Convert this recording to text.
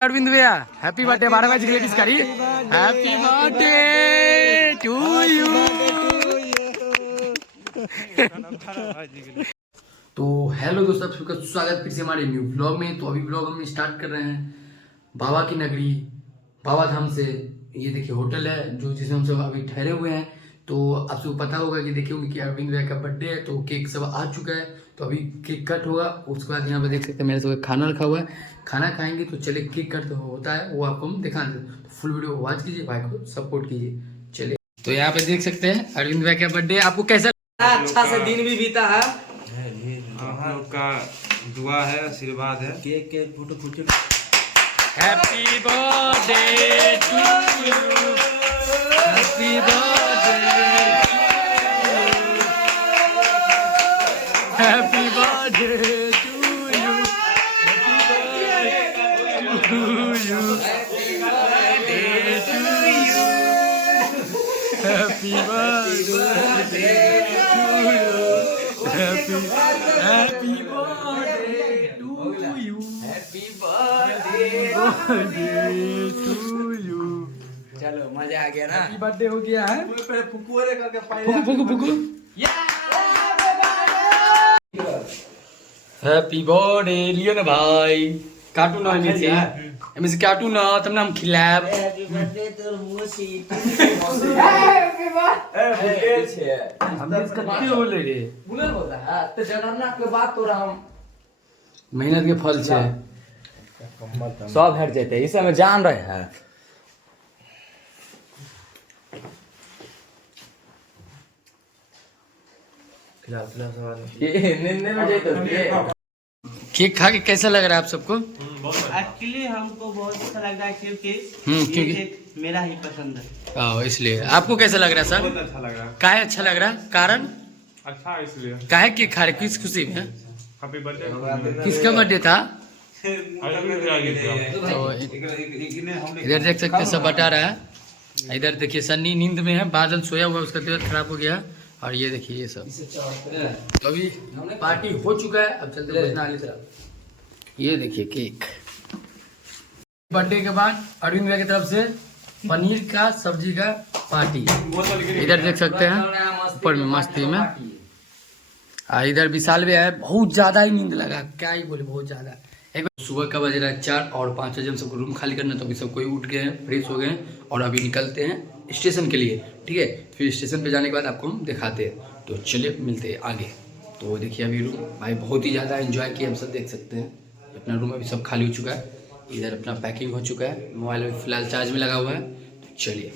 अरविंद भैया happy birthday 12 बजे के लिए विश करिए। Happy birthday to you. तो हेलो दोस्तों, आप सबका स्वागत फिर से हमारे न्यू ब्लॉग में। तो अभी ब्लॉग हम स्टार्ट कर रहे हैं बाबा की नगरी बाबा धाम से। ये देखिए होटल है जो जिसमें हम सब अभी ठहरे हुए हैं। तो आप सबको पता होगा कि देखे होंगे कि अरविंद भैया का बर्थडे है, तो केक सब आ चुका है। तो अभी केक कट होगा, उसके बाद यहाँ पे देख सकते हैं मेरे सब खाना रखा हुआ है। खाना खाएंगे तो चले केक कट होता है वो आपको हम दिखा दें। तो फुल वीडियो वॉच कीजिए, भाई को सपोर्ट कीजिए। चलिए, तो यहाँ पे देख सकते हैं अरविंद भैया का बर्थडे। आपको कैसा अच्छा से दिन भी बीता है। आप लोग का दुआ है, आशीर्वाद है। केक के फोटो खींचो। Happy birthday to you, happy birthday, happy birthday to you, happy birthday to you, happy happy birthday to you, happy birthday to you. चलो मजा आ गया ना। हैप्पी बर्थडे हो गया है। फुकुरे करके फुकू फुकू फुकू। हैप्पी बर्थडे लियो ना भाई। कार्टून ना में से कार्टून ना तब ना हम खिलाब। हैप्पी बर्थडे तो मुसी। Happy birthday. हम इसका क्यों बोल रहे रे? बुलर होता है तो जगन्नाथ के बात तो हम मेहनत के फल छे, सब हट जाते हैं। इसे में जान रहे हैं। केक खा के कैसा लग रहा है आप सबको? एक्चुअली हमको बहुत अच्छा लग रहा है क्योंकि क्योंकि ये केक मेरा ही पसंद है। इसलिए आपको कैसा लग रहा है सर? बहुत अच्छा लग रहा है। काहे अच्छा लग रहा है? कारण अच्छा है इसलिए। काहे केक खा रहे, किस खुशी में? Happy birthday. किसका बर्थडे था? अरविंद भैया की तरफ। तो इधर देख सकते हैं सब बटा रहा है। इधर देखिए सन्नी नींद में है, बादल सोया हुआ है, उसका तबीयत खराब हो गया। और ये देखिए ये सब तो अभी पार्टी हो चुका है। अब चलते हैं भोजनालय तरफ। ये देखिए केक। बर्थडे के बाद अरविंद भैया की तरफ से पनीर का सब्जी का पार्टी। इधर देख सकते हैं ऊपर में मस्ती में। इधर विशाल भी है। बहुत ज्यादा ही नींद लगा, क्या ही बोले, बहुत ज्यादा। एक बार सुबह का बज रहा है 4 और 5 बजे हम सबको रूम खाली करना। तो अभी सब कोई उठ गए हैं, फ्रेश हो गए हैं और अभी निकलते हैं स्टेशन के लिए। ठीक है, फिर स्टेशन पे जाने के बाद आपको हम दिखाते हैं। तो चलिए मिलते हैं आगे। तो देखिए अभी रूम भाई बहुत ही ज़्यादा एंजॉय किया हम सब, देख सकते हैं। अपना रूम अभी सब खाली हो चुका है। इधर अपना पैकिंग हो चुका है। मोबाइल अभी फिलहाल चार्ज में लगा हुआ है। तो चलिए।